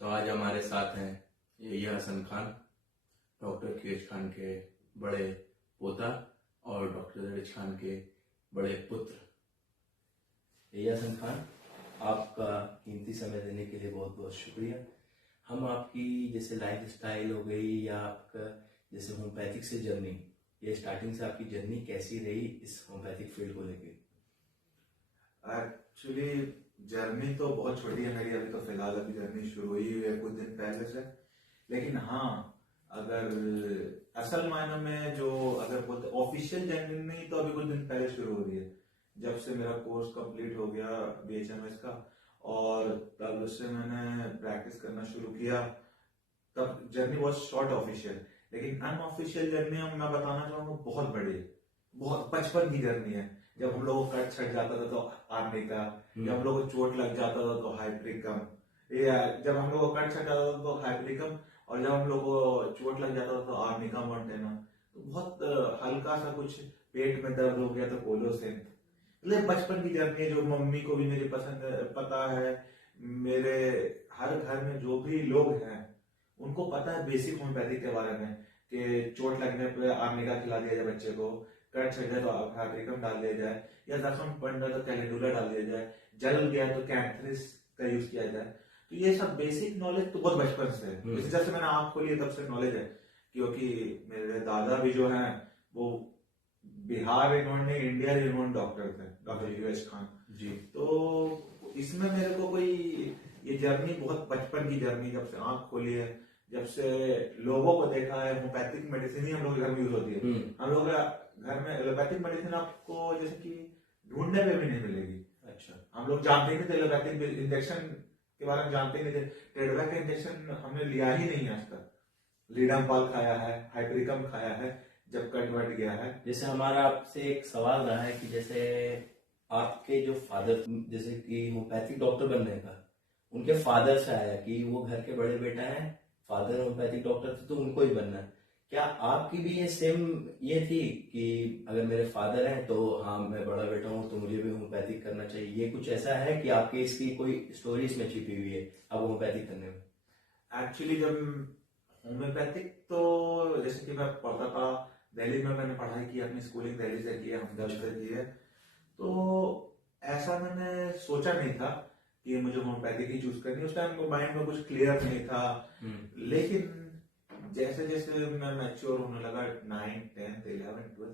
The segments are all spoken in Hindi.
तो आज हमारे साथ हैं यहिया हसन खान, डॉक्टर QH खान के बड़े पोता और डॉक्टर जहीर खान के बड़े पुत्र। यहिया हसन खान, आपका कीमती समय देने के लिए बहुत बहुत शुक्रिया। हम आपकी जैसे लाइफ स्टाइल हो गई या आपका जैसे होम्योपैथिक से जर्नी, ये स्टार्टिंग से आपकी जर्नी कैसी रही इस होम्योपैथिक फील्ड को लेके? एक्चुअली जर्नी तो बहुत छोटी है मेरी, अभी तो फिलहाल अभी जर्नी शुरू हुई है कुछ दिन पहले से। लेकिन हाँ, अगर असल मायने में जो अगर बोलते ऑफिशियल जर्नी तो अभी कुछ दिन पहले शुरू हो रही है, जब से मेरा कोर्स कंप्लीट हो गया BHMS का, और तब से मैंने प्रैक्टिस करना शुरू किया। तब जर्नी बहुत शॉर्ट ऑफिशियल, लेकिन अनऑफिशियल जर्नी मैं बताना चाहूंगा बहुत बड़ी है, बहुत बचपन की जर्नी है। जब हम लोगों को कट छट जाता था तो आर्मी का, जब हम लोगों को चोट लग जाता था तो हाइप्रिकम, या जब हम लोगों को कट छट जाता था तो हाइप्रिकम, और जब हम लोगों को चोट लग जाता था तो आर्मी का मॉन्टेना। तो बहुत हल्का सा कुछ पेट में दर्द हो गया तो कोलोसिन। मतलब बचपन की जर्नी है जो मम्मी को भी मेरी पसंद पता है। मेरे हर घर में जो भी लोग हैं उनको पता है बेसिक होम्योपैथी के बारे में, कि चोट लगने पे आर्निका खिला दिया जाए बच्चे को, कट छट जाए तो हाइड्रिकम डाल दिया जाए, या जख्म पड़ जाए तो कैलेंडुला डाल दिया जाए, जल गया तो कैंथरिस का यूज किया जाए। तो ये सब बेसिक नॉलेज तो बहुत बचपन से है। जैसे जैसे मैंने आँख खोली तब से नॉलेज है, क्योंकि मेरे दादा भी जो हैं वो बिहार इन्होंने इंडिया रिनोन डॉक्टर थे, डॉक्टर QH खान जी। तो इसमें मेरे को कोई ये जर्नी बहुत बचपन की जर्नी, जब से आँख खोली है, जब से लोगों को देखा है। होम्योपैथिक मेडिसिन ही हम लोग के घर में यूज होती है। हम लोग घर में एलोपैथिक मेडिसिन आपको जैसे कि ढूंढने पे भी नहीं मिलेगी। अच्छा, हम लोग जानते ही नहीं थे, एलोपैथिक इंजेक्शन के बारे में जानते ही नहीं थे। टेडवा का इंजेक्शन हमने लिया ही नहीं आज तक। लीडमपाल खाया है, हाइप्रिकम खाया है जब कन्वर्ट गया है। जैसे हमारा आपसे एक सवाल रहा है कि जैसे आपके जो फादर, जैसे कि होम्योपैथिक डॉक्टर बनने का उनके फादर से आया कि वो घर के बड़े बेटा हैं, फादर होम्योपैथिक डॉक्टर थे तो उनको ही बनना है। क्या आपकी भी ये सेम ये थी कि अगर मेरे फादर हैं तो हाँ मैं बड़ा बेटा हूँ तो मुझे भी होम्योपैथिक करना चाहिए? ये कुछ ऐसा है कि आपके इसकी कोई स्टोरी इसमें छिपी हुई है अब होम्योपैथिक करने में? एक्चुअली जब होम्योपैथिक तो जैसे कि मैं पढ़ता था दिल्ली में, मैंने पढ़ाई की, अपनी स्कूलिंग दिल्ली से की है, हमदर्द से की है। तो ऐसा मैंने सोचा नहीं था कि मुझे होम्योपैथिक ही चूज करनी है। उस टाइम माइंड में कुछ क्लियर नहीं था। लेकिन जैसे जैसे मैं मैच्योर होने लगा, 9, 10, 11, 12,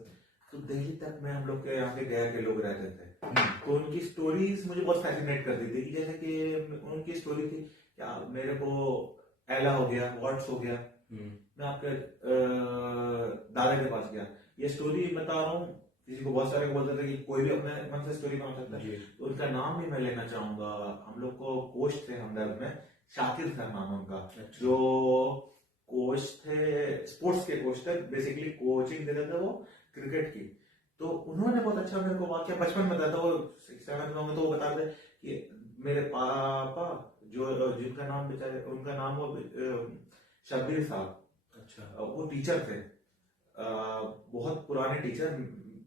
तो दिल्ली तक में हम लोग के यहाँ के गैर के लोग रहते थे। तो उनकी स्टोरीज मुझे बहुत फैसिनेट करती थी। कि जैसे कि उनकी स्टोरी थी, क्या मेरे को एला हो गया, वॉट्स हो गया, मैं आपके दादा के पास गया। ये स्टोरी बता रहा हूँ, किसी को बहुत सारे को बोलते थे कि कोई भी अपने मन से स्टोरी बना सकता है। तो उनका नाम भी मैं लेना चाहूंगा। हम लोग को कोच थे हमदर्द में, शाकिर सर नाम है उनका। जो कोच थे, स्पोर्ट्स के कोच थे, बेसिकली कोचिंग देते थे वो क्रिकेट की। तो उन्होंने बहुत अच्छा मेरे को वाक्य बचपन में बताया था। वो 6th में तो वो बताते कि मेरे पापा जो जिनका नाम बेचारे, उनका नाम वो शब्बीर साहब, अच्छा, वो टीचर थे, बहुत पुराने टीचर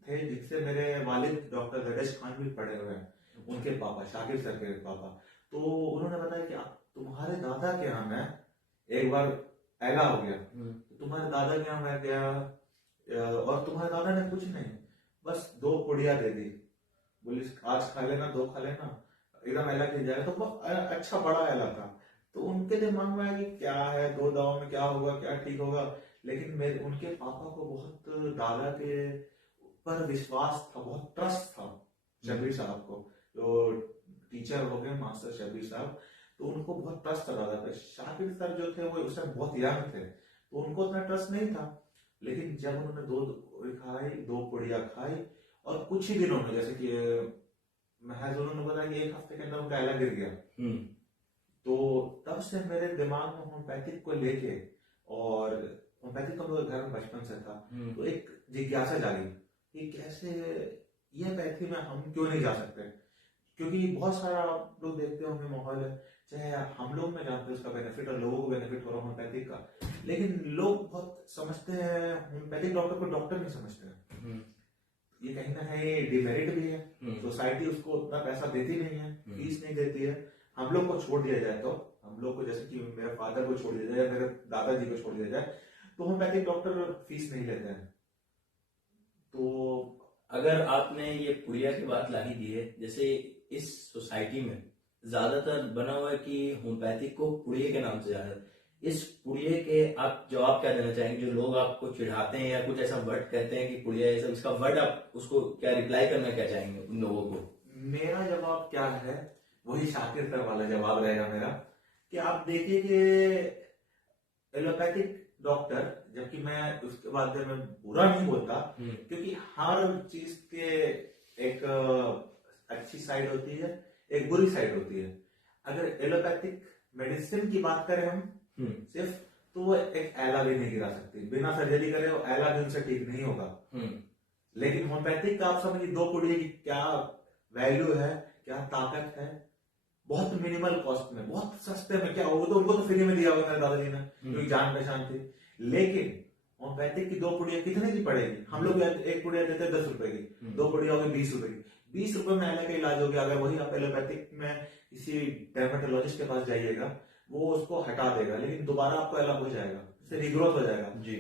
थे, जिनसे मेरे वालिद डॉक्टर जहीर खान भी पढ़े हुए हैं। उनके पापा शाकिर सर के पापा। तो उन्होंने बताया कि तुम्हारे दादा के यहाँ में एक बार एला हो गया, तो तुम्हारे दादा के यहाँ मैं गया, और तुम्हारे दादा ने कुछ नहीं, बस 2 पुड़िया दे दी, बोली आज खा लेना, 2 खा लेना, एकदम एला ठीक जाएगा। तो बहुत अच्छा बड़ा एला था। तो उनके दिमाग में आया कि क्या है, 2 दवाओं में क्या होगा, क्या ठीक होगा। लेकिन मेरे उनके पापा को बहुत दादा के ऊपर विश्वास था, बहुत ट्रस्ट था शब्बीर साहब को, जो टीचर हो गए मास्टर शब्बीर साहब। तो उनको बहुत ट्रस्ट था दादा पे। शाकिर सर जो थे वो उस टाइम बहुत यंग थे, तो उनको उतना ट्रस्ट नहीं था। लेकिन जब उन्होंने 2 खाई, 2 पुड़िया खाई, और कुछ ही दिनों में, जैसे कि महज उन्होंने बताया कि 1 हफ्ते के अंदर उनका एला गिर गया। तो तब से मेरे दिमाग में होम्योपैथिक को लेके, और होम्योपैथिक तो मेरे घर में बचपन से था, तो एक जिज्ञासा जागी कि कैसे ये पैथी में हम क्यों नहीं जा सकते। क्योंकि बहुत सारा लोग देखते होंगे माहौल है, चाहे हम लोग में जानते हैं उसका बेनिफिट, और लोगों को बेनिफिट हो रहा है होम्योपैथिक का, लेकिन लोग बहुत समझते हैं होम्योपैथिक डॉक्टर को डॉक्टर नहीं समझते हैं। ये कहीं ना कहीं डिमेरिट भी है। सोसाइटी उसको उतना पैसा देती नहीं है, फीस नहीं देती है। हम लोग को छोड़ दिया जाए तो हम लोग को, जैसे कि मेरे फादर को छोड़ दिया जाए, मेरे दादाजी को छोड़ दिया जाए, तो होम्योपैथिक डॉक्टर फीस नहीं लेते हैं। तो अगर आपने ये पुड़िया की बात ला ही दी है, जैसे इस सोसाइटी में ज्यादातर बना हुआ है कि होम्योपैथिक को पुड़िया के नाम से जाना जाता है। इस पुड़िया के आप जवाब क्या देना चाहेंगे? जो लोग आपको चिढ़ाते हैं या कुछ ऐसा वर्ड कहते हैं कि पुड़िया ये सब, इसका वर्ड आप उसको क्या रिप्लाई करना क्या चाहेंगे उन लोगों को? मेरा जवाब क्या है, वही शाकिर सर वाला जवाब रहेगा मेरा, कि आप देखिए कि एलोपैथिक डॉक्टर, जबकि मैं उसके बाद में बुरा नहीं बोलता, क्योंकि हर चीज के एक अच्छी साइड होती है, एक बुरी साइड होती है। अगर एलोपैथिक मेडिसिन की बात करें हम सिर्फ, तो वो एक एला भी नहीं गिरा सकती, बिना सर्जरी करे वो एला भी उनसे ठीक नहीं होगा। लेकिन होम्योपैथिक का आप समझिए, 2 पुड़िया की क्या वैल्यू है, क्या ताकत है, बहुत मिनिमल कॉस्ट में, बहुत सस्ते में। क्या वो तो उनको तो फ्री में दिया होगा मेरे दादाजी ने, क्योंकि जान पहचान थी। लेकिन होम्योपैथिक की 2 पुड़िया कितने की पड़ेगी? हम लोग एक पुड़िया देते हैं 10 रुपए की, 2 पुड़िया होगी 20 रुपए की। 20 रुपए में एला का इलाज हो गया। अगर वही आप एलोपैथिक में किसी डर्मेटोलॉजिस्ट के पास जाइएगा, वो उसको हटा देगा, लेकिन दोबारा आपको एला हो जाएगा, उससे रिग्रोथ हो जाएगा जी।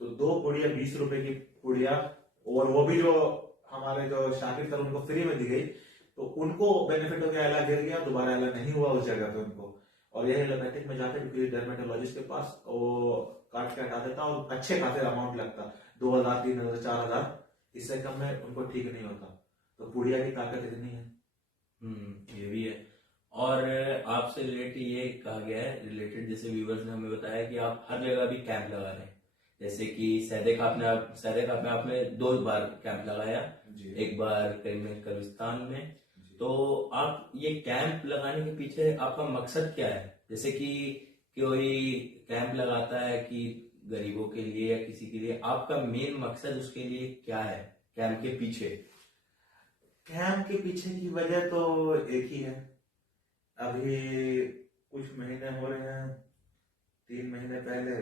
तो 2 पुड़िया 20 रुपए की पुड़िया, और वो भी जो हमारे जो शाकिर सर उनको फ्री में दी गई, तो उनको बेनिफिट हो गया, एला गिर गया, दोबारा एला नहीं हुआ उस जगह पे उनको। और यह एलोपैथिक में जाकर डर्मेटोलॉजिस्ट के पास वो काट के हटा देता और अच्छे खासे अमाउंट लगता, 2000, 3000, 4000, इससे कम में उनको ठीक नहीं होता। तो पुड़िया की ताकत इतनी है। ये भी है। और आपसे रिलेटेड ये कहा गया है, रिलेटेड जैसे व्यूवर्स ने हमें बताया कि आप हर जगह भी कैंप लगा रहे हैं, जैसे कि सैदे खाप में आपने 2 बार कैंप लगाया, एक बार करीबन कब्रिस्तान में। तो आप ये कैंप लगाने के पीछे आपका मकसद क्या है? जैसे कि कोई कैंप लगाता है कि गरीबों के लिए या किसी के लिए, आपका मेन मकसद उसके लिए क्या है कैंप के पीछे? कैंप के पीछे की वजह तो एक ही है। अभी कुछ महीने हो रहे हैं, 3 महीने पहले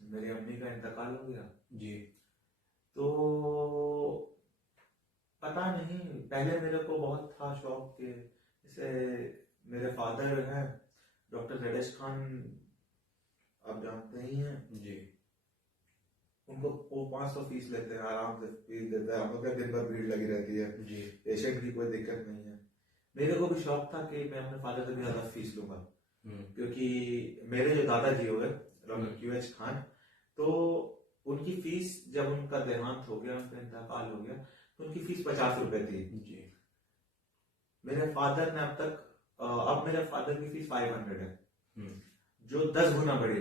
मेरी अम्मी का इंतकाल हो गया जी। तो पता नहीं, पहले मेरे को बहुत था शौक कि जैसे मेरे फादर हैं डॉक्टर जडेश खान, आप जानते ही हैं जी। उनको वो 500 फीस लेते हैं, आराम से फीस देते हैं। हम लोग दिन भर भीड़ लगी रहती है जी। पेशेंट की कोई दिक्कत नहीं है। मेरे को भी शौक था कि मैं अपने फादर से भी ज्यादा फीस लूंगा, क्योंकि मेरे जो दादाजी हुए डॉक्टर QH खान, तो उनकी फीस जब उनका देहांत हो गया, उनका इंतकाल हो गया, तो उनकी फीस 50 रुपए थी जी। मेरे फादर ने अब मेरे फादर की फीस 500 है, जो 10 गुना बढ़ी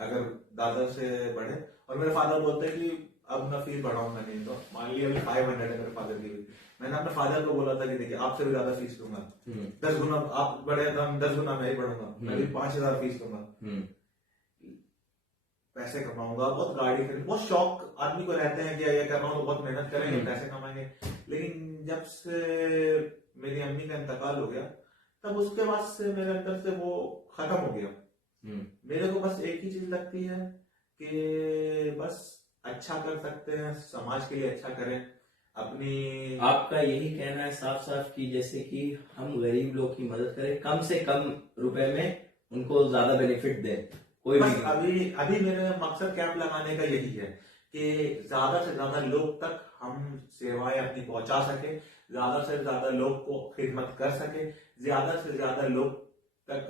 अगर दादा से बढ़े। और मेरे फादर बोलते हैं कि अब मैं फीस बढ़ाऊंगा नहीं, तो मान लिया अभी 500 है मेरे फादर की। मैंने अपने फादर को बोला था कि देखिए आपसे भी ज्यादा फीस लूंगा, 10 गुना आप बढ़े तो हम 10 गुना मैं ही बढ़ूंगा, मैं भी 5000 फीस लूंगा, पैसे कमाऊंगा, बहुत गाड़ी खरीद, बहुत शौक आदमी को रहते हैं कि ये कर रहा हूँ तो बहुत मेहनत करेंगे, पैसे कमाएंगे। लेकिन जब से मेरी अम्मी का इंतकाल हो गया, तब उसके बाद से मेरे अंदर से वो खत्म हो गया। मेरे को बस एक ही चीज लगती है कि बस अच्छा कर सकते हैं, समाज के लिए अच्छा करें अपनी। आपका यही कहना है साफ साफ कि जैसे कि हम गरीब लोग की मदद करें, कम से कम रुपए में उनको ज्यादा बेनिफिट दें, कोई बस भी। अभी मेरा मकसद कैंप लगाने का यही है कि ज्यादा से ज्यादा लोग तक हम सेवाएं अपनी पहुंचा सके, ज्यादा से ज्यादा लोग को खिदमत कर सके, ज्यादा से ज्यादा लोग तक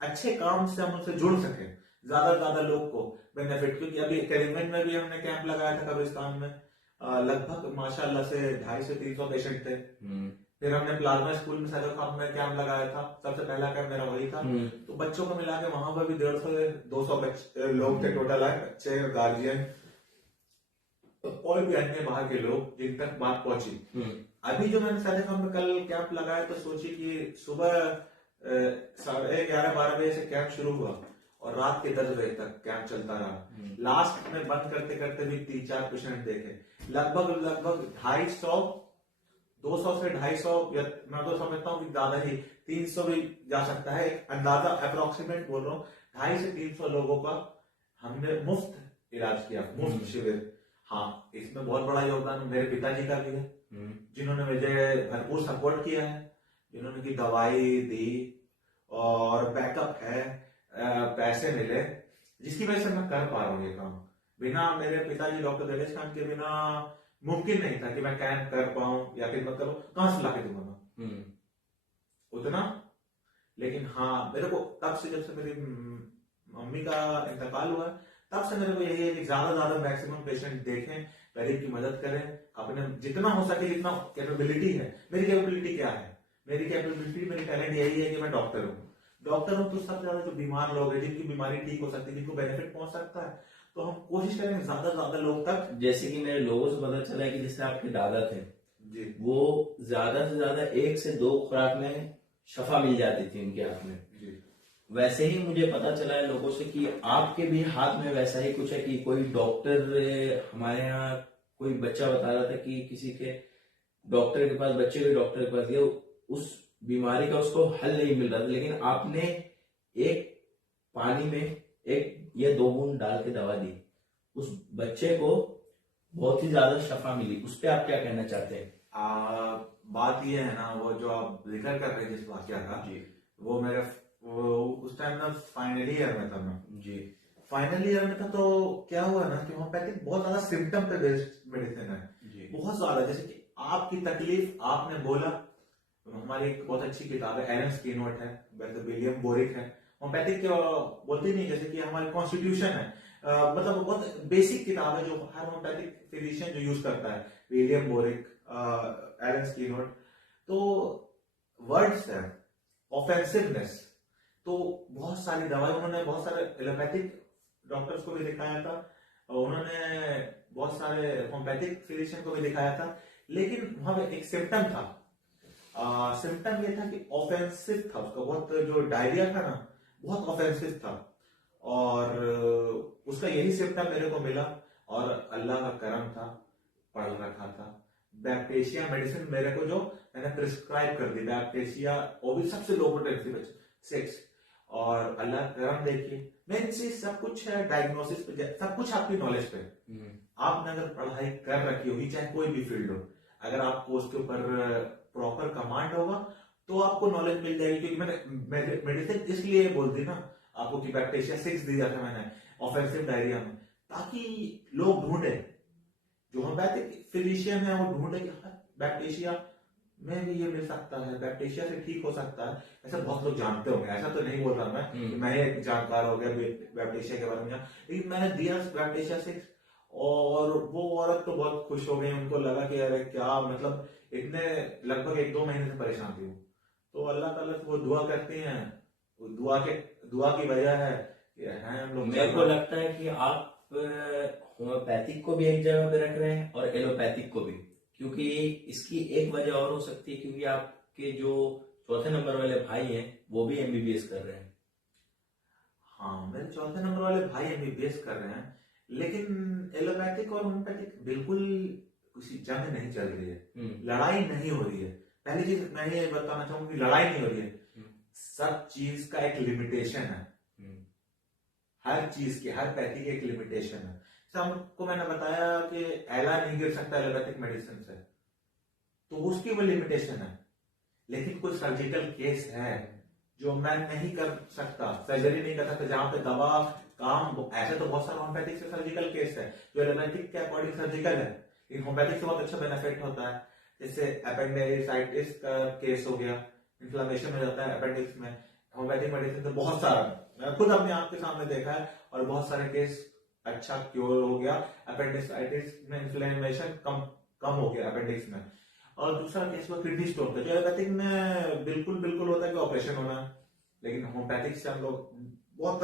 अच्छे काम से हम उनसे जुड़ सके, ज्यादा से ज्यादा लोग को बेनिफिट। क्योंकि अभी करीमगंज में भी हमने कैंप लगाया था कब्रिस्तान में, लगभग माशाल्लाह से 250 से 300 पेशेंट थे। फिर हमने प्लाज्मा स्कूल में सैदो खान में कैंप लगाया था, सबसे पहला कैंप मेरा वही था। तो बच्चों को मिला के वहां पर भी 150 से 200 लोग थे टोटल आए, बच्चे, गार्जियन और भी अन्य बाहर के लोग जिन तक बात पहुंची। अभी जो मैंने सैदो खान में कल कैंप लगाया, तो सोची कि सुबह 11:30-12 बजे से कैंप शुरू हुआ और रात के 10 बजे तक कैंप चलता रहा। लास्ट में बंद करते करते भी 3-4 पेशेंट देखे, लगभग 200 से 250, या मैं तो समझता हूँ कि ज्यादा ही 300 भी जा सकता है, एक अंदाजा अप्रोक्सीमेट बोल रहा हूँ, 250 से 300 लोगों का हमने मुफ्त इलाज किया, मुफ्त शिविर। हाँ, इसमें बहुत बड़ा योगदान मेरे पिताजी का भी है, जिन्होंने मुझे भरपूर सपोर्ट किया है, जिन्होंने की दवाई दी और बैकअप है, पैसे मिले, जिसकी वजह से मैं कर पा रहा हूँ ये काम। बिना मेरे पिताजी डॉक्टर दलेश खान के बिना मुमकिन नहीं था कि मैं कैंप कर पाऊं या फिर मैं करूं, कहां से लाके दूंगा उतना। लेकिन हाँ, मेरे को तब से, जब से मेरी मम्मी का इंतकाल हुआ, तब से मेरे को यही है कि ज्यादा ज्यादा मैक्सिमम पेशेंट देखें, गरीब की मदद करें, अपने जितना हो सके, जितना कैपेबिलिटी है। मेरी कैपेबिलिटी क्या है? मेरी कैपेबिलिटी, मेरी टैलेंट यही है कि मैं डॉक्टर हूँ। डॉक्टर हूँ तो सबसे ज्यादा जो बीमार लोग हैं, जिनकी बीमारी ठीक हो सकती है, जिनको बेनिफिट पहुंच सकता है, तो हम कोशिश करेंगे ज्यादा से ज्यादा लोग तक। जैसे कि मेरे लोगों से पता चला है कि जैसे आपके दादा थे जी, वो ज्यादा से ज्यादा 1 से 2 खुराक में शफा मिल जाती थी उनके हाथ में। जी, वैसे ही मुझे पता चला है लोगों से कि आपके भी हाथ में वैसा ही कुछ है कि कोई डॉक्टर, हमारे यहाँ कोई बच्चा बता रहा था कि किसी के डॉक्टर के पास, बच्चे के डॉक्टर के पास गया, उस बीमारी का उसको हल नहीं मिल रहा था, लेकिन आपने एक पानी में 1 या 2 बूंद डाल के दवा दी, उस बच्चे को बहुत ही ज्यादा शफा मिली। उस पर आप क्या कहना चाहते हैं? बात ये है ना, वो जो आप जिक्र कर रहे हैं जिस वाक्या का जी, वो मेरे उस टाइम ना फाइनल ईयर में था मैं। जी, फाइनल ईयर में था, तो क्या हुआ ना कि होम्योपैथिक बहुत ज्यादा सिम्टम पे बेस्ड मेडिसिन है, जी, बहुत ज्यादा। जैसे कि आपकी तकलीफ आपने बोला, तो हमारी एक बहुत अच्छी किताब है, एलन स्कीनोट है, वैसे विलियम बोरिक है, होम्योपैथिक बोलती नहीं, जैसे कि हमारी कॉन्स्टिट्यूशन है, मतलब बहुत बेसिक किताब है जो हर होम्योपैथिक फिजिशियन जो यूज करता है, विलियम बोरिक, एलन स्कीनोट। तो वर्ड्स है, ऑफेंसिवनेस, तो बहुत सारी दवाई उन्होंने बहुत सारे एलोपैथिक डॉक्टर्स को भी दिखाया था, और उन्होंने बहुत सारे होम्योपैथिक फिजिशियन को भी दिखाया था, लेकिन वहां पे एक सिम्टम था। सिम्टम ये था कि ऑफेंसिव था उसका, बहुत जो डायरिया था ना, बहुत ऑफेंसिव था, और उसका यही सिम्टम मेरे को मिला, और अल्लाह का करम था, पढ़ रखा था। बैक्टेशिया मेडिसिन मेरे को जो मैंने प्रिस्क्राइब कर दी, बैक्टेशिया, वो भी सबसे लो पोटेंसी 6, और अल्लाह करम देखिए, मेन चीज सब कुछ है डायग्नोसिस पे, सब कुछ आपकी नॉलेज पे। आपने अगर पढ़ाई कर रखी होगी, चाहे कोई भी फील्ड हो, अगर आपको उसके ऊपर प्रॉपर कमांड होगा, तो आपको नॉलेज मिल जाएगी। क्योंकि मैंने मेडिसिन इसलिए बोल दी ना आपको कि बैक्टीरिया 6 दिया था मैंने ऑफेंसिव डायरिया में, ताकि लोग ढूंढे, जो होम्योपैथिक फिजिशियन है वो ढूंढे कि बैक्टीरिया में भी ये मिल सकता है, बैक्टीरिया से ठीक हो सकता है। ऐसा बहुत लोग जानते होंगे, ऐसा तो नहीं बोल रहा मैं कि मैं एक जानकार हो गया बैक्टीरिया के बारे में, लेकिन मैंने दिया बैक्टीरिया 6, और वो औरत तो बहुत खुश हो गई, उनको लगा कि अरे क्या, मतलब इतने लगभग 1-2 महीने से परेशान थी वो। तो अल्लाह ताला से वो दुआ करती हैं, वो दुआ की वजह है कि हैं हम लोग। मेरे को लगता है कि आप होम्योपैथिक को भी एक जगह पे रख रहे हैं और एलोपैथिक को भी, क्योंकि इसकी एक वजह और हो सकती है, क्योंकि आपके जो चौथे नंबर वाले भाई हैं वो भी एमबीबीएस कर रहे हैं। हाँ, मेरे चौथे नंबर वाले भाई एमबीबीएस कर रहे हैं, लेकिन एलोपैथिक और होम्योपैथिक बिल्कुल किसी जंग नहीं चल रही है, लड़ाई नहीं हो रही है। पहली चीज मैं ये बताना चाहूंगा कि लड़ाई नहीं हो रही है, सब चीज का एक लिमिटेशन है, हर चीज की, हर पैथी की एक लिमिटेशन है। हमको मैंने बताया कि एला नहीं गिर सकता एलोपैथिक मेडिसिन से, तो उसकी वो लिमिटेशन है। लेकिन कोई सर्जिकल केस है जो मैं नहीं कर सकता, सर्जरी नहीं कर सकता, जहां पे दवा काम, ऐसे तो बहुत सारे होम्योपैथिक से सर्जिकल केस है जो एलोपैथिक के अकॉर्डिंग सर्जिकल है, लेकिन होम्योपैथिक से बहुत अच्छा बेनिफिट होता है। जैसे अपेंडिसाइटिस का केस हो गया, इन्फ्लेमेशन हो जाता है अपेंडिक्स में, होम्योपैथिक मेडिसिन से बहुत सारा, मैं खुद अपने आप के सामने देखा है, और बहुत सारे केस अच्छा क्योर हो गया, अपेंडिसाइटिस में इन्फ्लेमेशन कम हो गया अपेंडिक्स में। और दूसरा केस हुआ किडनी स्टोन का, जो एलोपैथिक में बिल्कुल होता है कि ऑपरेशन होना है, लेकिन होम्योपैथिक से हम लोग बहुत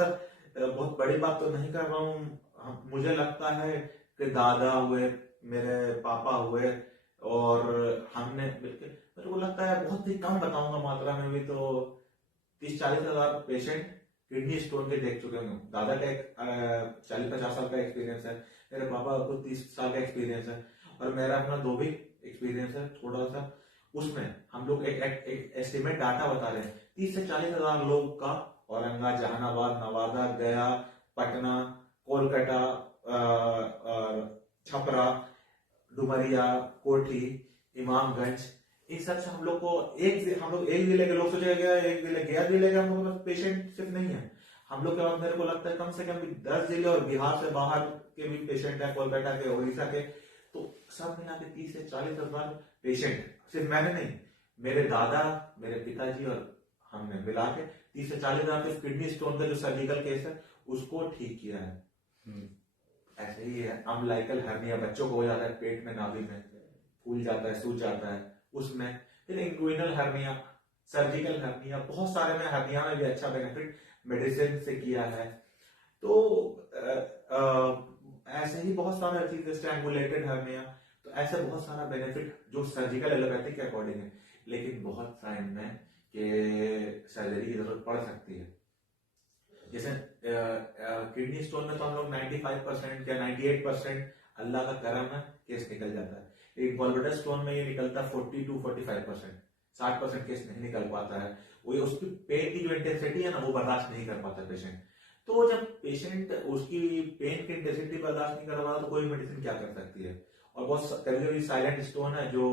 बड़ी बात तो नहीं कर रहा हूँ, मुझे लगता है कि दादा हुए, मेरे पापा हुए, और हमने मिलकर, मेरे को लगता है बहुत ही कम बताऊंगा मात्रा में भी, तो 30-40 हजार पेशेंट किडनी स्टोन के देख चुके हैं। दादा का एक 40-50 साल का एक्सपीरियंस है, मेरे पापा को 30 साल का एक्सपीरियंस है, और मेरा अपना 2 भी एक्सपीरियंस है थोड़ा सा। उसमें हम लोग एक एस्टिमेट डाटा बता रहे हैं, 30 से 40 हजार लोग का, औरंगाबाद, जहानाबाद, नवादा, गया, पटना, कोलकाता, छपरा, डुमरिया, कोठी, इमामगंज, इस सब से हम लोग को हम लोग एक जिले के लोग सोचेगा एक जिले गया जिले का हम लोग के पास पेशेंट सिर्फ नहीं है, हम लोग के पास मेरे को लगता है कम से कम भी 10 जिले और बिहार से बाहर के भी पेशेंट है, कोलकाता के, उड़ीसा के, तो सब मिला के 30 से 40 हजार पेशेंट, सिर्फ मैंने नहीं, मेरे दादा, मेरे पिताजी और हमने मिला के 30 से 40 हजार के किडनी स्टोन का जो सर्जिकल केस है उसको ठीक किया है। ऐसे ही है अम्बिलिकल हर्निया, बच्चों को हो जाता है पेट में, नाभि में फूल जाता है, सूज जाता है उसमें, फिर इंग्विनल हर्निया, सर्जिकल हर्निया, बहुत सारे में हर्निया में भी अच्छा बेनिफिट मेडिसिन से किया है। तो ऐसे ही बहुत सारे चीजें, स्ट्रैंगुलेटेड हर्निया, तो ऐसे बहुत सारा बेनिफिट जो सर्जिकल एलोपैथिक के अकॉर्डिंग है, लेकिन बहुत साइन में कि सर्जरी की जरूरत पड़ सकती है। जैसे किडनी स्टोन में तो हम लोग 95% या 98% अल्लाह का करम है केस निकल जाता है, लेकिन गॉलब्लैडर स्टोन में ये निकलता है 40 to 45%, 60% केस नहीं निकल पाता है। वो उसकी पेन की जो इंटेंसिटी है ना वो बर्दाश्त नहीं कर पाता पेशेंट। तो जब पेशेंट उसकी पेन की इंटेंसिटी बर्दाश्त नहीं कर पाता तो कोई मेडिसिन क्या कर सकती है। और बहुत कभी कभी साइलेंट स्टोन है जो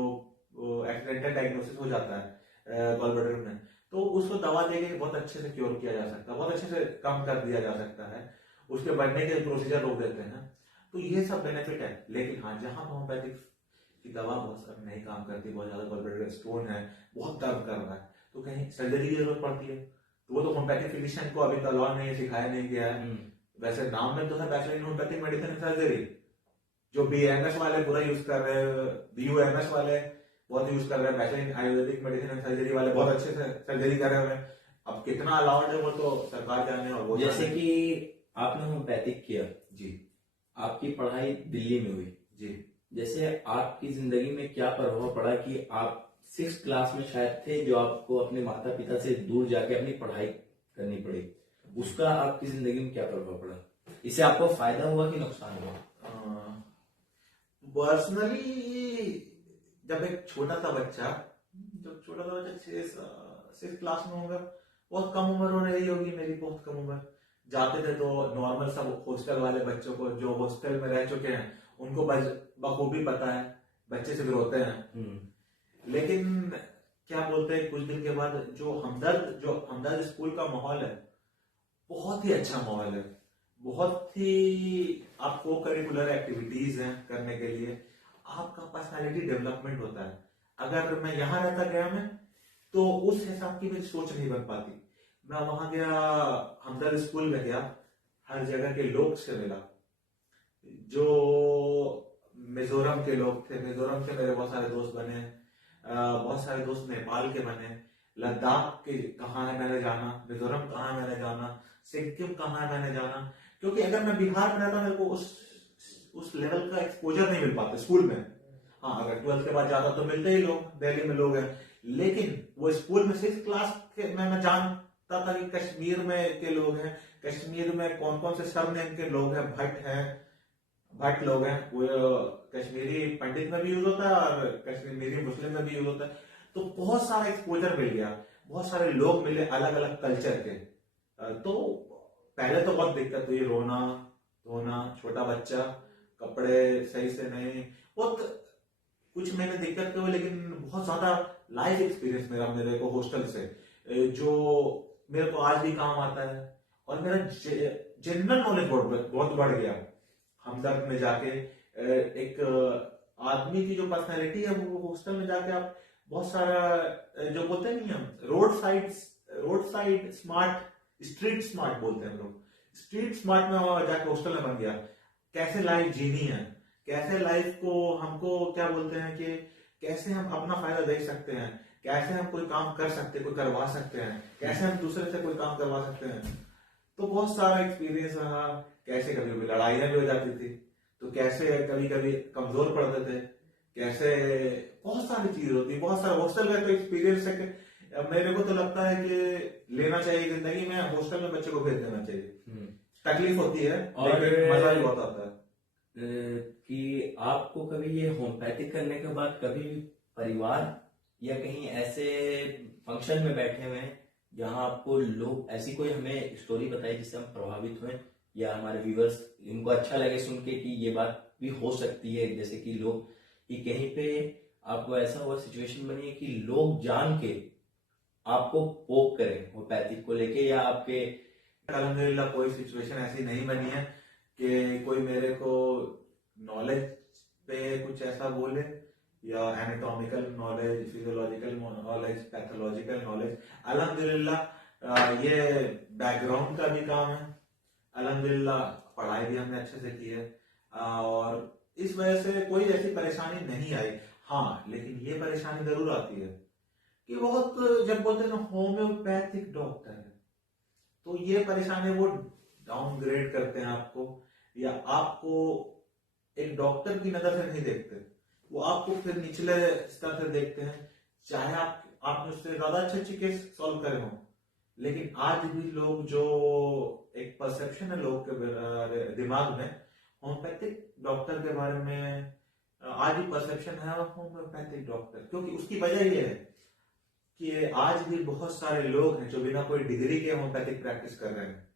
एक्सीडेंटल डायग्नोसिस हो जाता है गॉलब्लैडर में, तो उसको दवा देके बहुत अच्छे से क्योर किया जा सकता है, बहुत अच्छे से कम कर दिया जा सकता है, उसके बढ़ने के प्रोसीजर रोक देते हैं। तो ये सब बेनिफिट है। लेकिन हाँ, जहां होम्योपैथिक की दवा बहुत सारी नहीं काम करती, बहुत ज्यादा गॉलब्लैडर स्टोन है, बहुत दर्द कर रहा है, तो कहीं सर्जरी की जरूरत पड़ती है, तो वो तो होम्योपैथिक फिजिशियन को अभी तक लॉ नहीं सिखाया नहीं गया है। वैसे नाम में तो है bachelor in homeopathic medicine and surgery, जो बीएमएस वाले पूरा यूज कर रहे हैं, बीयूएमएस वाले बहुत यूज कर रहे हैं, bachelor in Ayurvedic medicine and surgery वाले बहुत अच्छे से सर्जरी कर रहे हैं। अब कितना अलाउड है वो तो सरकार जाने। और वो जैसे कि आपने होम्योपैथिक किया जी, आपकी पढ़ाई दिल्ली में हुई जी, जैसे आपकी जिंदगी में क्या प्रभाव पड़ा कि आप 6th क्लास में शायद थे जो आपको अपने माता पिता से दूर जाके अपनी पढ़ाई करनी पड़ी, उसका आपकी जिंदगी में क्या प्रभाव पड़ा? इससे आपको फायदा हुआ कि नुकसान हुआ? पर्सनली जब एक छोटा सा बच्चा 6th क्लास में होगा, बहुत कम उम्र हो रही होगी मेरी, बहुत कम उम्र, जाते थे तो नॉर्मल सब हॉस्टल वाले बच्चों को जो हॉस्टल में रह चुके हैं उनको बखूबी पता है, बच्चे से भी रोते हैं। लेकिन क्या बोलते हैं, कुछ दिन के बाद जो हमदर्द स्कूल का माहौल है बहुत ही अच्छा माहौल है, बहुत ही आपको करिकुलर एक्टिविटीज हैं करने के लिए, आपका पर्सनालिटी डेवलपमेंट होता है। अगर मैं यहाँ रहता गया में तो उस हिसाब की मेरी सोच नहीं बन पाती। मैं वहां गया, हमदर्द स्कूल में गया, हर जगह के लोग से मिला, जो मिजोरम के लोग थे, मिजोरम से मेरे बहुत सारे दोस्त बने, बहुत सारे दोस्त नेपाल के बने, लद्दाख के कहाँ है मैंने जाना, मिजोरम कहाँ है मैंने जाना, सिक्किम कहाँ है मैंने जाना, क्योंकि अगर मैं बिहार में रहता मेरे को उस लेवल का एक्सपोजर नहीं मिल पाता स्कूल में। हाँ, अगर 12th के बाद जाता तो मिलते ही लोग, दिल्ली में लोग हैं, लेकिन वो स्कूल में 6th क्लास के मैं जानता था कि कश्मीर में के लोग हैं, कश्मीर में कौन कौन से सरनेम के लोग हैं, भट्ट लोग हैं, वो कश्मीरी पंडित में भी यूज होता है और कश्मीरी मुस्लिम में भी यूज होता है। तो बहुत सारा एक्सपोजर मिल गया, बहुत सारे लोग मिले अलग अलग कल्चर के। तो पहले तो बहुत दिक्कत हुई, रोना धोना, छोटा बच्चा, कपड़े सही से नहीं, बहुत कुछ मैंने दिक्कत हुई, लेकिन बहुत ज्यादा लाइफ एक्सपीरियंस मेरे को हॉस्टल से जो मेरे को आज भी काम आता है, और मेरा जनरल नॉलेज बहुत बढ़ गया हमदर्द में जाके। एक आदमी की जो पर्सनैलिटी है वो हॉस्टल में जाके आप बहुत सारा जो बोलते नहीं हम road side smart, street smart बोलते हैं हम लोग, स्ट्रीट स्मार्ट में जाके हॉस्टल में बन गया। कैसे लाइफ जीनी है, कैसे लाइफ को हमको क्या बोलते हैं कि कैसे हम अपना फायदा देख सकते हैं, कैसे हम कोई काम कर सकते हैं, कोई करवा सकते हैं, कैसे हम दूसरे से कोई काम करवा सकते हैं। तो बहुत सारा एक्सपीरियंस रहा। कैसे कभी कभी लड़ाइयां भी हो जाती थी, तो कैसे कभी कभी कमजोर पड़ते थे, कैसे बहुत सारी चीज होती, बहुत सारा हॉस्टल का तो एक्सपीरियंस है कि मेरे को तो लगता है कि लेना चाहिए जिंदगी में, हॉस्टल में बच्चे को भेज देना चाहिए। तकलीफ होती है और मजा भी बहुत आता है। कि आपको कभी ये होम्योपैथिक करने के बाद कभी परिवार या कहीं ऐसे फंक्शन में बैठे हुए हैं जहां आपको लोग ऐसी कोई हमें स्टोरी बताई जिससे हम प्रभावित हुए, या हमारे व्यूअर्स इनको अच्छा लगे सुन के कि ये बात भी हो सकती है, जैसे कि लोग कि कहीं पे आपको ऐसा हुआ सिचुएशन बनी है कि लोग जान के आपको पोक करें होम्योपैथिक को लेके, या आपके? अल्हम्दुलिल्लाह कोई सिचुएशन ऐसी नहीं बनी है कि कोई मेरे को नॉलेज पे कुछ ऐसा बोले, या anatomical knowledge, physiological knowledge, pathological knowledge. अल्हम्दुलिल्लाह ये बैकग्राउंड का भी काम है, अल्हम्दुलिल्लाह पढ़ाई भी हमने अच्छे से की है, और इस वजह से कोई ऐसी परेशानी नहीं आई। हाँ, लेकिन ये परेशानी जरूर आती है कि बहुत, जब बोलते हैं ना होम्योपैथिक डॉक्टर है, तो ये परेशानी वो डाउनग्रेड करते हैं आपको, या आपको एक डॉक्टर की नजर से नहीं देखते, वो आपको फिर निचले स्तर से देखते हैं, चाहे आपने उससे ज्यादा अच्छे केस सॉल्व करे हो। लेकिन आज भी लोग, जो एक परसेप्शन है लोग के दिमाग में होम्योपैथिक डॉक्टर के बारे में, आज भी परसेप्शन है होम्योपैथिक डॉक्टर, क्योंकि उसकी वजह ये है कि आज भी बहुत सारे लोग हैं जो बिना कोई डिग्री के होम्योपैथिक प्रैक्टिस कर रहे हैं,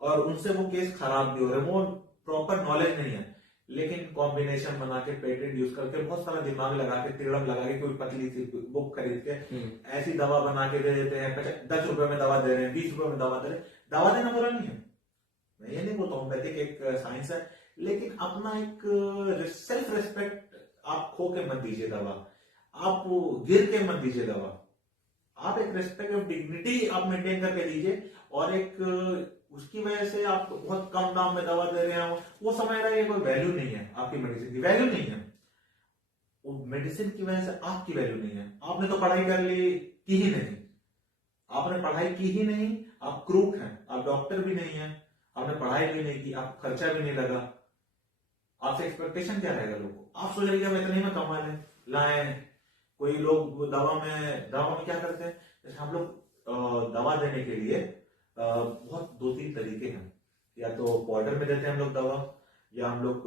और उनसे वो केस खराब भी हो रहे हैं, वो प्रॉपर नॉलेज नहीं है, लेकिन कॉम्बिनेशन बना के, पेटेंट यूज करके, बहुत सारा दिमाग लगा के, तिरड़म लगा के, कोई पतली सी बुक खरीद के ऐसी दवा बना के दे देते हैं, 10 रुपए में दवा दे रहे हैं, 20 रुपए में दवा दे रहे हैं। दवा देना बुरा नहीं है, मैं ये नहीं बोलता, होम्योपैथिक एक साइंस है, लेकिन अपना एक सेल्फ रेस्पेक्ट आप खो के मत दीजिए दवा, आप गिर के मत दीजिए दवा, आप एक रेस्पेक्ट ऑफ डिग्निटी आप मेंटेन करके दीजिए। और एक उसकी वजह से आप बहुत कम दाम में दवा दे रहे हैं, वो समझ रहा है ये कोई वैल्यू नहीं है, आपकी मेडिसिन की वैल्यू नहीं है, वो मेडिसिन की वजह से आपकी वैल्यू नहीं है। आपने तो पढ़ाई कर ली की ही नहीं, आपने पढ़ाई की ही नहीं, आप क्रूक हैं, आप डॉक्टर भी नहीं है, आपने पढ़ाई भी नहीं की, आप खर्चा भी नहीं लगा, आपसे एक्सपेक्टेशन क्या रहेगा लोगों को? आप सोच रहे हम इतने में कमा लें, लाएं। कोई लोग दवा में क्या करते हैं, जैसे हम लोग दवा देने के लिए बहुत 2-3 तरीके हैं, या तो पाउडर में देते हैं हम लोग दवा, या हम लोग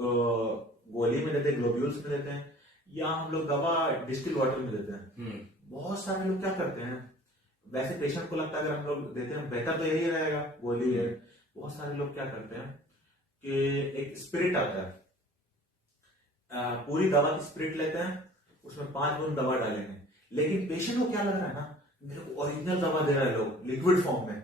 गोली में देते हैं, ग्लोब्यूल्स में देते हैं, या हम लोग दवा डिस्टिल वाटर में देते हैं। बहुत सारे लोग क्या करते हैं, वैसे पेशेंट को लगता है अगर हम लोग देते हैं बेहतर तो यही रहेगा, गोली है। बहुत सारे लोग क्या करते हैं कि एक स्पिरिट आता है, पूरी दवा की स्पिरिट लेते हैं, उसमें 5 बूंद दवा डालेंगे, लेकिन पेशेंट को क्या लग रहा है ना, मेरे को ओरिजिनल दवा दे रहा है लोग, लिक्विड फॉर्म में,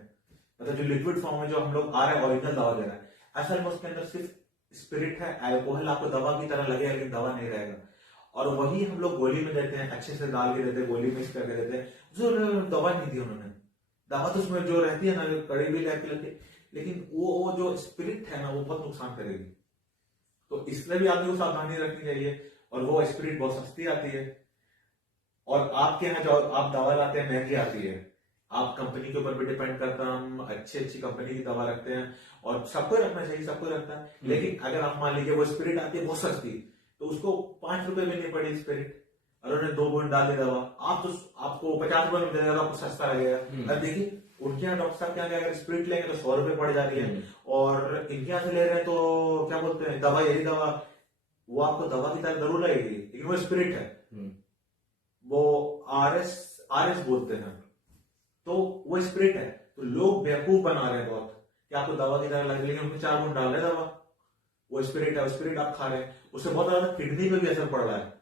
मतलब जो लिक्विड फॉर्म में जो हम लोग आ रहे हैं ओरिजिनल दवा दे रहा है, असल में उसके अंदर सिर्फ स्पिरिट है, अल्कोहल आपको दवा की तरह लगेगा लेकिन दवा नहीं रहेगा। और वही हम लोग गोली में देते हैं, अच्छे से डाल के देते हैं, गोली मिक्स करके देते हैं, जो दवा नहीं दी उन्होंने, दवा तो उसमें जो रहती है ना, कड़ी भी लगती, लेकिन वो जो स्पिरिट है ना, वो बहुत नुकसान करेगी। तो इसलिए भी आदमी को सावधानी रखनी चाहिए, और वो स्पिरिट बहुत सस्ती आती है, और आपके यहाँ जो आप दवा लाते हैं महंगी आती है, आप कंपनी के ऊपर भी डिपेंड करता है, हम अच्छी कंपनी की दवा रखते हैं, और सबको रखना चाहिए, सबको रखता है, लेकिन अगर आप मान लीजिए वो स्पिरिट आती है बहुत सस्ती, तो उसको 5 रुपए में नहीं पड़ी स्पिरिट, और उन्होंने 2 बूंद डाल दी दवा, आपको 50 रुपए में देगा, आपको सस्ता लगेगा। अब देखिए उनके यहाँ डॉक्टर साहब क्या, अगर स्पिरिट लेंगे तो 100 रुपए पड़ जा रही है, और इनके यहाँ से ले रहे हैं तो क्या बोलते हैं, दवा, यही दवा वो आपको दवा की तरह जरूर लगेगी, लेकिन वो स्पिरिट है, वो आरएस बोलते हैं, तो वो स्पिरिट है। तो लोग बेवकूफ बना रहे हैं बहुत कि आपको दवा की तरह लगे, लेकिन उसमें 4 बूंद डाल रहे दवा, वो स्पिरिट है, वो स्पिरिट आप खा रहे हैं, उससे बहुत ज्यादा किडनी पे भी असर पड़ रहा है।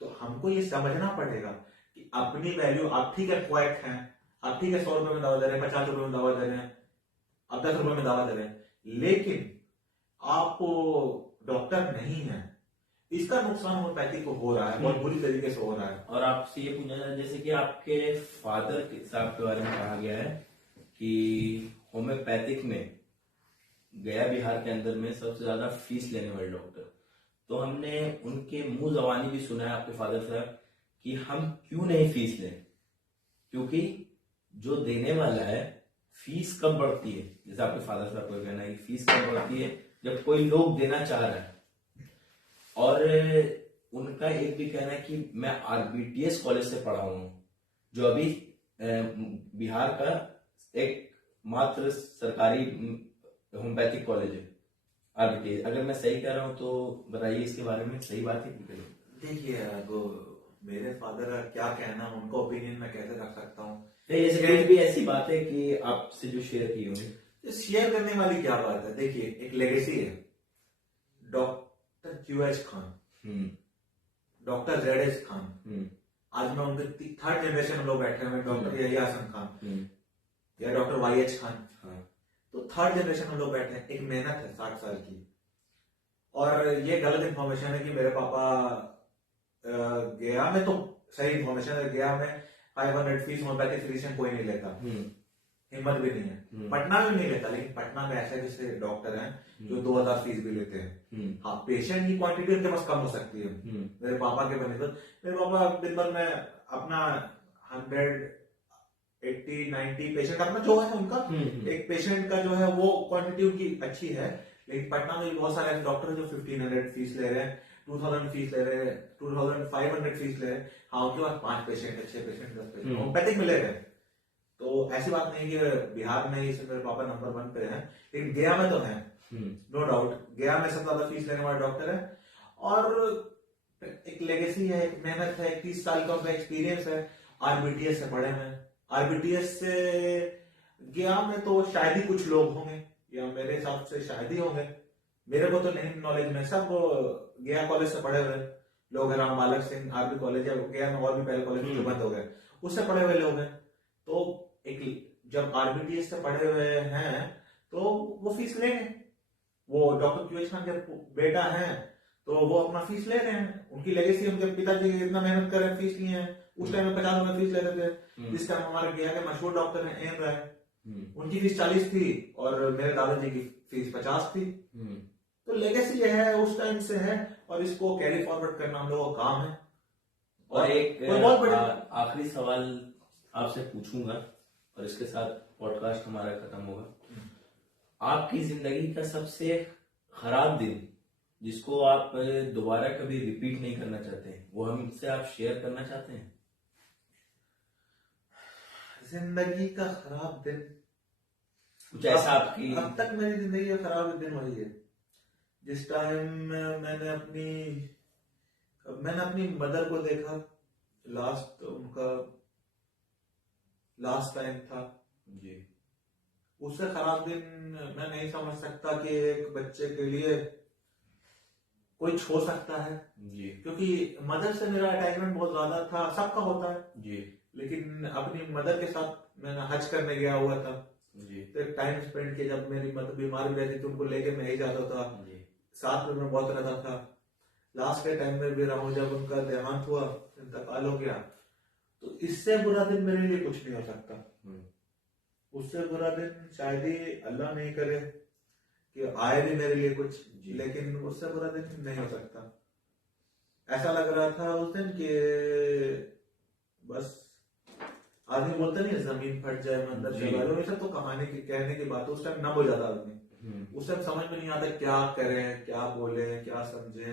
तो हमको ये समझना पड़ेगा कि अपनी वैल्यू, आप ठीक है क्वैक हैं, आप ठीक है 100 रुपए में दवा दे रहे हैं, 50 रुपए में दवा दे रहे हैं, आप 10 रुपए में दवा दे रहे हैं, लेकिन आप डॉक्टर नहीं है, इसका नुकसान होम्योपैथी को हो रहा है, बहुत बुरी तरीके से हो रहा है। और आपसे ये पूछना चाहता, जैसे कि आपके फादर साहब के बारे में कहा गया है कि होम्योपैथिक में गया बिहार के अंदर में सबसे ज्यादा फीस लेने वाले डॉक्टर, तो हमने उनके मुंह जबानी भी सुना है आपके फादर साहब कि हम क्यों नहीं फीस लें, क्योंकि जो देने वाला है, फीस कब बढ़ती है, जैसे आपके फादर साहब का कहना है कि फीस कब बढ़ती है जब कोई लोग देना चाह रहा है। और उनका एक भी कहना है कि मैं आरबीटीएस कॉलेज से पढ़ा हूं, जो अभी बिहार का एक मात्र सरकारी होम्योपैथिक कॉलेज है, आरबीटीएस। अगर मैं सही कह रहा हूं तो बताइए इसके बारे में, सही बात है कि? देखिए वो मेरे फादर का क्या कहना, उनका ओपिनियन मैं कैसे रख सकता हूँ, कुछ भी ऐसी बात है कि आपसे जो शेयर की होंगी, शेयर करने वाली क्या बात है। देखिए एक लेगेसी है, doctor QH Khan, doctor Z Khan, आज मैं उनके थर्ड जनरेशन में लोग बैठे हुए, डॉक्टर यहिया हसन खान या डॉक्टर वाई.एच. खान, तो थर्ड जनरेशन में लोग बैठे हैं। एक मेहनत है 60 साल की। और ये गलत इंफॉर्मेशन है कि मेरे पापा गया में, तो सही इंफॉर्मेशन है, गया में 500 फीस होम्योपैथिक फिजिशियन कोई नहीं लेता, हिम्मत भी नहीं है। पटना में नहीं लेता, लेकिन पटना में ऐसे जैसे डॉक्टर हैं जो 2000 फीस भी लेते हैं। हाँ, पेशेंट की क्वांटिटी उनके पास कम हो सकती है मेरे पापा के बने। तो मेरे पापा दिन भर में अपना 180-90 पेशेंट अपना जो है उनका, एक पेशेंट का जो है वो क्वांटिटी उनकी अच्छी है। लेकिन पटना में बहुत सारे ऐसे डॉक्टर जो 1500 फीस ले रहे हैं, 2000 फीस ले रहे हैं, 2500 फीस ले रहे हैं। हाँ, उनके पास 5 पेशेंट है, 6 पेशेंट, 10 पेशेंट होम्योपैथिक में ले रहे हैं। तो ऐसी बात नहीं कि बिहार में ही मेरे पापा नंबर 1 पे हैं, लेकिन गया में तो है, नो डाउट। गया में सबसे ज्यादा फीस लेने वाले डॉक्टर है। और एक लेगेसी है, एक मेहनत है, 30 साल का उनका एक्सपीरियंस है। आरबीटीएस से पढ़े हैं, आरबीटीएस से गया में तो शायद ही कुछ लोग होंगे, या मेरे हिसाब से शायद ही होंगे, मेरे को तो नहीं नॉलेज में। सब गया कॉलेज से पढ़े हुए लोग, राम बालक सिंह आरबी कॉलेज या गया में और भी पहले कॉलेज जो बंद हो गए, उससे पढ़े हुए लोग हैं। तो एक जब आरबीटीएस से पढ़े हुए हैं तो वो फीस लेंगे। वो डॉक्टर क्यूएच खान के बेटा हैं तो वो अपना फीस ले रहे हैं। उनकी लेगेसी, उनके पिताजी इतना मेहनत कर रहे हैं, फीस लिए हैं। उस टाइम में 50 रुपए फीस लेते थे। जिस टाइम हमारे गया के मशहूर डॉक्टर हैं एम राय, उनकी फीस 40 थी और मेरे दादाजी की फीस 50 थी। तो लेगेसी ये है, उस टाइम से है, और इसको कैरी फॉरवर्ड करना हम लोगों का काम है। और एक बहुत बड़े आखिरी सवाल आपसे पूछूंगा और इसके साथ पॉडकास्ट हमारा खत्म होगा। आपकी जिंदगी का सबसे खराब दिन जिसको आप दोबारा कभी रिपीट नहीं करना चाहते हैं, वो हमसे आप शेयर करना चाहते हैं? जिंदगी का खराब दिन कुछ ऐसा आपकी? अब तक मेरी जिंदगी का खराब दिन वही है जिस टाइम मैंने अपनी मदर को देखा, उनका लास्ट टाइम था जी। उससे खराब दिन मैं नहीं समझ सकता कि एक बच्चे के लिए कोई छोड़ सकता है जी। क्योंकि मदर से मेरा अटैचमेंट बहुत ज्यादा था, सबका होता है जी। लेकिन अपनी मदर के साथ मैंने हज करने गया हुआ था जी। तो एक टाइम स्पेंड किया। जब मेरी मदर बीमार भी रहती थी उनको लेके मैं ही जाता था, साथ में मैं बहुत रहता था। लास्ट के टाइम में भी रहा हूँ, जब उनका देहांत हुआ, इंतकाल हो गया, तो इससे बुरा दिन मेरे लिए कुछ नहीं हो सकता। उससे बुरा दिन शायद ही अल्लाह नहीं करे कि आए भी मेरे लिए कुछ, लेकिन उससे बुरा दिन नहीं हो सकता। ऐसा लग रहा था उस दिन कि बस आदमी बोलते नहीं जमीन फट जाए मंदिर चला लो, ऐसा तो कहानी की कहने की बात। उस टाइम ना हो जाता आदमी, उस टाइम समझ में नहीं आता क्या करें, क्या बोले, क्या समझे,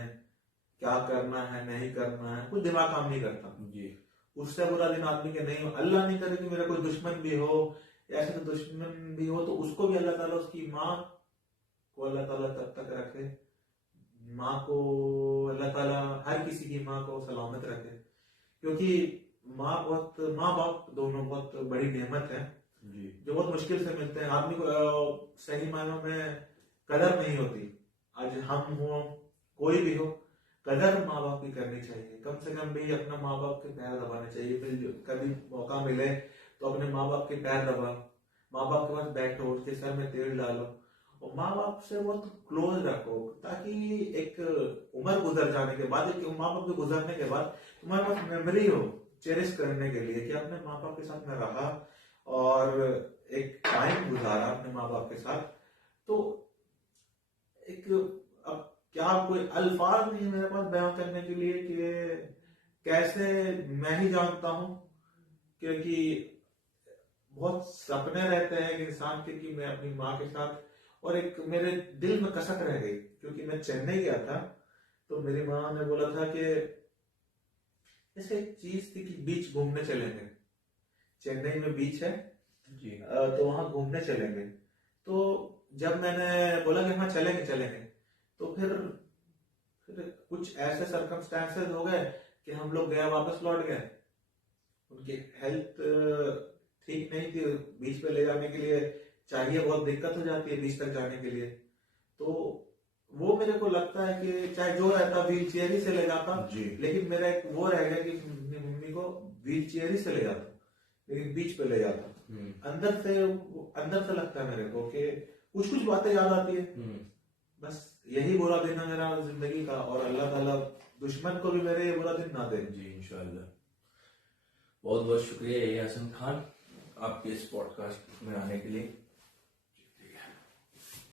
क्या करना है नहीं करना है, कुछ दिमाग काम नहीं करता जी। उससे बुरा दिन आदमी के नहीं हो, अल्लाह नहीं करे कि मेरा कोई दुश्मन भी हो, ऐसे तो दुश्मन भी हो तो उसको भी अल्लाह ताला, उसकी माँ को अल्लाह ताला तब तक रखे, माँ को अल्लाह ताला हर किसी की माँ को सलामत रखे, क्योंकि माँ बाप दोनों बहुत बड़ी नेमत है जी, जो बहुत मुश्किल से मिलते हैं। आदमी को सही मायनों में कदर नहीं होती। आज हम हो, कोई भी हो, कदर माँ बाप की करनी चाहिए। कम से कम भी अपना माँ बाप के पैर दबाने चाहिए। फिर कभी मौका मिले तो अपने माँ बाप के पैर दबा, माँ बाप के पास बैठो, उसके सर में तेल डालो और माँ बाप से बहुत क्लोज रखो, ताकि एक उम्र गुजर जाने के बाद, एक माँ बाप के गुजरने के बाद तुम्हारे पास मेमोरी हो चेरिश करने के लिए कि अपने माँ बाप के साथ मैं रहा और एक टाइम गुजारा अपने माँ बाप के साथ। तो एक अब क्या कोई अल्फाज नहीं मेरे पास बयान करने के लिए कि कैसे, मैं ही जानता हूँ, क्योंकि बहुत सपने रहते हैं इंसान के कि मैं अपनी माँ के साथ, और एक मेरे दिल में कसक रह गई क्योंकि मैं चेन्नई गया था तो मेरी माँ ने बोला था कि ऐसे एक चीज थी कि बीच घूमने चलेंगे, चेन्नई में बीच है जी, तो वहां घूमने चलेंगे। तो जब मैंने बोला कि हाँ चलेंगे तो फिर कुछ ऐसे सर्कमस्टेंसेस हो गए कि हम लोग गए, वापस लौट गए। उनकी हेल्थ ठीक नहीं थी, बीच पे ले जाने के लिए चाहिए, बहुत दिक्कत हो जाती है बीच तक जाने के लिए। तो वो मेरे को लगता है कि चाहे जो रहता व्हील चेयर ही से ले जाता, जी। लेकिन मेरा एक वो रह गया कि अपनी मम्मी को व्हील चेयर ही से ले जाता, लेकिन बीच पे ले जाता। अंदर से लगता है मेरे को कि कुछ कुछ बातें याद आती है। बस यही बुरा दिन है मेरा जिंदगी का, और अल्लाह ताला दुश्मन को भी मेरे ये बुरा दिन ना दे। जी इंशाल्लाह। बहुत बहुत शुक्रिया ए हसन खान आपके इस पॉडकास्ट में आने के लिए।